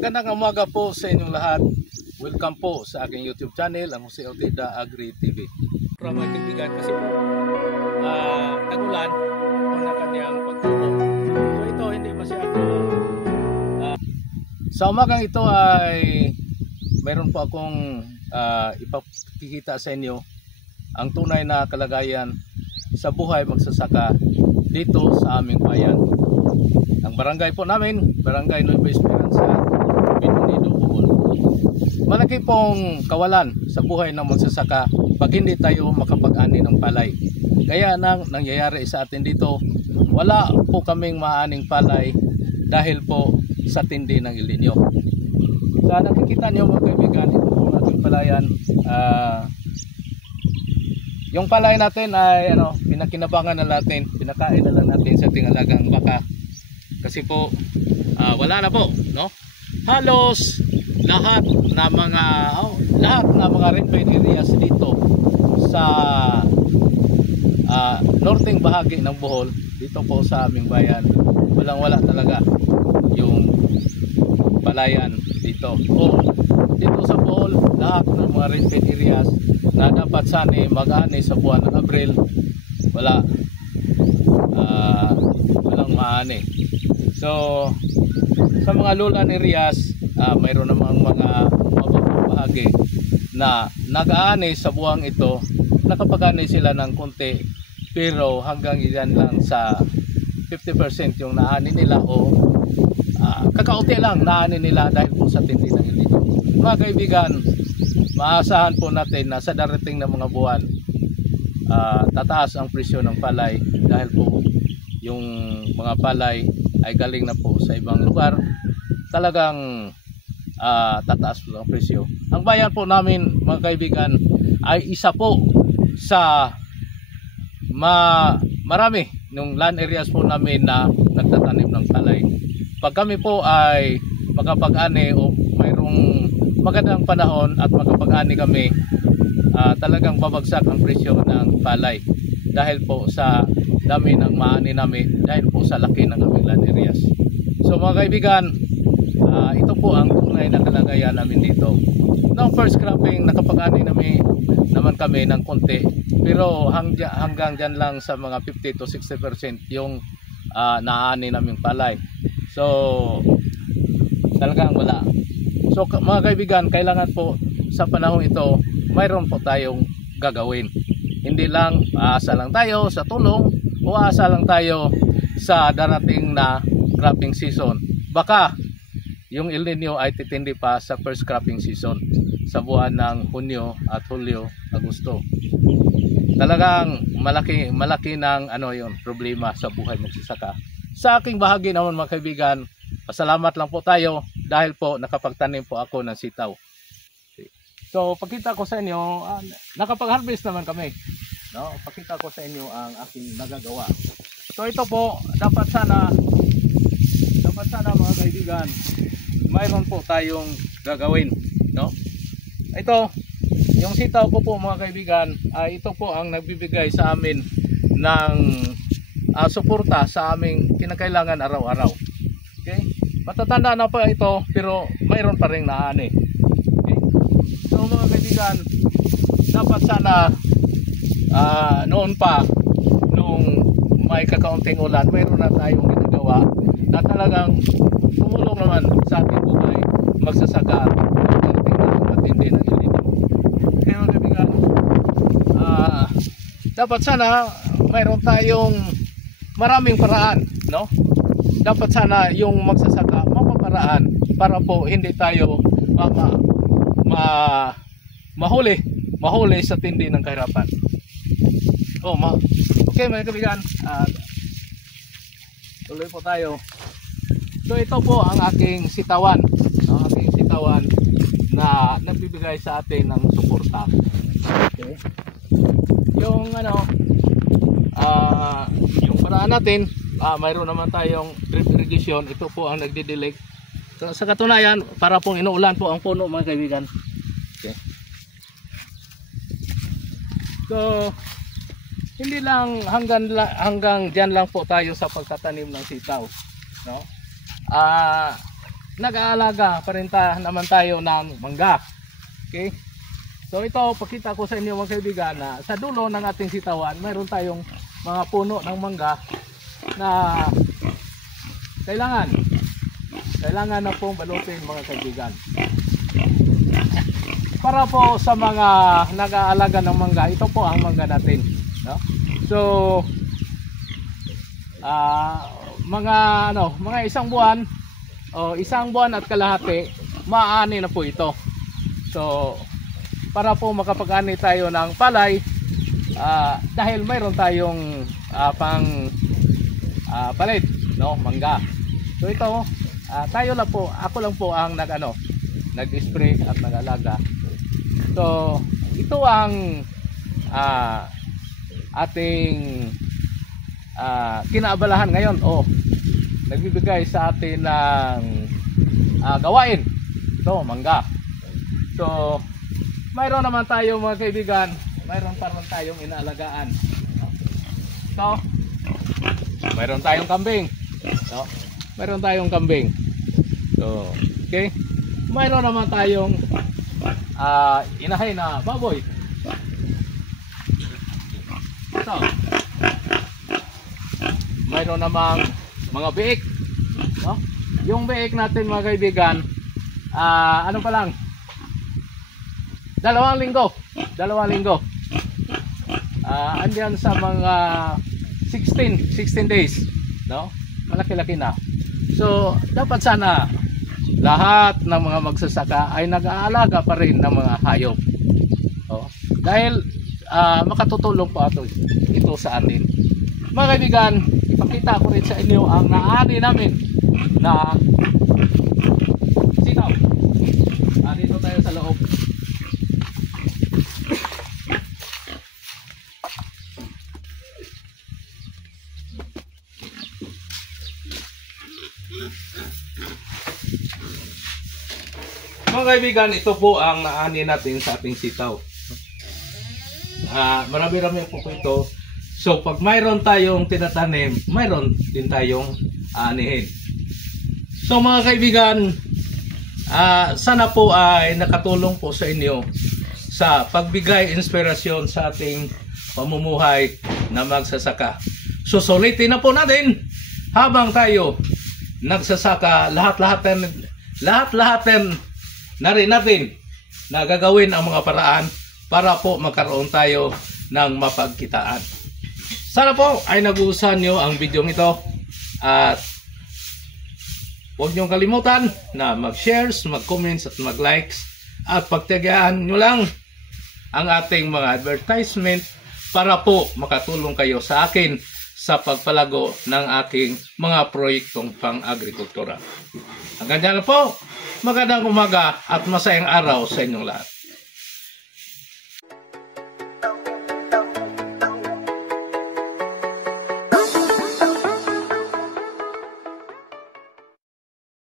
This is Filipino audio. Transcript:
Magandang umaga po sa inyong lahat. Welcome po sa aking YouTube channel, ang Jose Ortida Agri TV. Para mga kaibigan, kasi po tag-ulan na kanyang pagtubo. So ito hindi masyado. Sa umagang ito ay mayroon po akong ipakikita sa inyo ang tunay na kalagayan sa buhay magsasaka dito sa aming bayan. Ang barangay po namin, Barangay Nueva Esperanza, Binondo, Bohol. Malaki pong kawalan sa buhay ng magsasaka pag hindi tayo makapag-ani ng palay. Kaya nang nangyayari sa atin dito, wala po kaming maaning palay dahil po sa tindi ng El Niño. So nakikita niyo mga kaibigan, ito po ating palayan. Yung palay natin ay pinakinabangan na natin, pinakain na lang natin sa ating alagang baka. Kasi po wala na po, no? Halos lahat na mga rainfed areas dito sa northeng bahagi ng Bohol, dito po sa aming bayan, walang-wala talaga yung palayan dito. Dito sa Bohol, lahat ng mga rainfed areas na dapat sana mag-ani sa buwan ng Abril, walang maani. So sa mga lowland areas, mayroon namang mga mababang bahagi na nag-aani sa buwang ito, nakapag-ani sila ng konti, pero hanggang iyan lang sa 50% yung naani nila o kakaunti lang naani nila dahil po sa tindi ng El Niño. Mga kaibigan, maasahan po natin na sa darating na mga buwan tataas ang presyo ng palay dahil po yung mga palay ay galing na po sa ibang lugar. Talagang tataas po ang presyo. Ang bayan po namin mga kaibigan ay isa po sa marami ng land areas po namin na nagtatanim ng palay. Pag kami po ay makapag-ani o mayroong magandang panahon at makapag-ani kami, talagang babagsak ang presyo ng palay dahil po sa dami ng maani namin, dahil po sa laki ng aming land areas. So mga kaibigan, ito po ang tunay na kalagayan namin dito. Noong first cropping, nakapag-ani naman kami ng konti, pero hanggang dyan lang sa mga 50 to 60% yung naani naming palay. So talagang wala. So mga kaibigan, kailangan po sa panahon ito, mayroon po tayong gagawin. Hindi lang aasa lang tayo sa tulong o aasa lang tayo sa darating na cropping season. Baka yung El Niño ay titindi pa sa first cropping season sa buwan ng Hunyo at Hulyo, Agosto. Talagang malaki ng yung problema sa buhay magsasaka. Sa aking bahagi naman mga kaibigan, pasalamat lang po tayo dahil po nakapagtanim po ako ng sitaw. So pakita ko sa inyo, nakapag-harvest naman kami. No, pakita ko sa inyo ang aking nagagawa. So ito po, dapat sana mga kaibigan, mayroon po tayong gagawin, no? Ito, yung sitaw ko po mga kaibigan, ito po ang nagbibigay sa amin ng suporta sa aming kinakailangan araw-araw. Okay? Matatanda na pa ito, pero mayroon pa ring naani. Okay? So mga kaibigan, dapat sana noon pa, nung may kakaunting ulan, mayroon na tayong ginagawa na talagang tumulong naman sa ating buhay magsasaka ng matindi ng El Niño. Kaya mga kaibigan, dapat sana mayroon tayong maraming paraan, no? Dapat sana yung magsasaka mapaparaan para po hindi tayo mahuli sa tindi ng kahirapan. Okay mga kaibigan, tuloy po tayo. So ito po ang aking sitawan, na nagbibigay sa atin ng suporta. Okay. Yung yung paraan natin, mayroon naman tayong drip irrigation. Ito po ang nagdidilig. So, sa katunayan, para pong inuulan po ang puno mga kaibigan. Okay. So hindi lang hanggang diyan lang po tayo sa pagtatanim ng sitaw, no? nag-aalaga pa rin naman tayo ng mangga. Okay? So ito, pakita ko sa inyo mga kaibigan na sa dulo ng ating sitawan, mayroon tayong mga puno ng mangga na kailangan na pong balutin mga kaibigan. Para po sa mga nag-aalaga ng mangga, ito po ang mangga natin, no? So mga isang buwan o isang buwan at kalahati, maaani na po ito. So para po makapag-ani tayo ng palay, dahil mayroon tayong palit, no, mangga. So ito, ako lang po ang nag-spray at nag-alaga. So ito ang ating kinaabalahan ngayon. Nagbibigay sa atin ng gawain. Ito, mangga. So mayroon naman tayo mga kaibigan, mayroon pa rin tayong inaalagaan. So mayroon tayong kambing. So mayroon tayong kambing. So okay. Mayroon naman tayong inahay na baboy. So mayroon namang mga biik, no? Yung biik natin mga kaibigan, ano pa lang, 2 linggo. Andyan sa mga 16 days, no? Malaki-laki na. So dapat sana lahat ng mga magsasaka ay nag-aalaga pa rin ng mga hayop. Dahil makatutulong po ito sa atin. Mga kaibigan, ipakita ko rin sa inyo ang naani namin na sitaw. Dito tayo sa loob. Mga kaibigan, ito po ang naani natin sa ating sitaw. Marami-rami po ito. So pag mayroon tayong tinatanim, mayroon din tayong aanihin. So mga kaibigan, sana po ay nakatulong po sa inyo sa pagbigay inspirasyon sa ating pamumuhay na magsasaka. So sulitin na po natin habang tayo nagsasaka, lahat-lahatin na rin natin na gagawin ang mga paraan para po magkaroon tayo ng mapagkitaan. Sana po ay nagustuhan nyo ang video ito at huwag nyo kalimutan na mag-shares, mag-comments at mag-likes at pagtagaan nyo lang ang ating mga advertisement para po makatulong kayo sa akin sa pagpalago ng aking mga proyektong pang-agrikultura. Hanggang dyan na po, magandang umaga at masayang araw sa inyong lahat.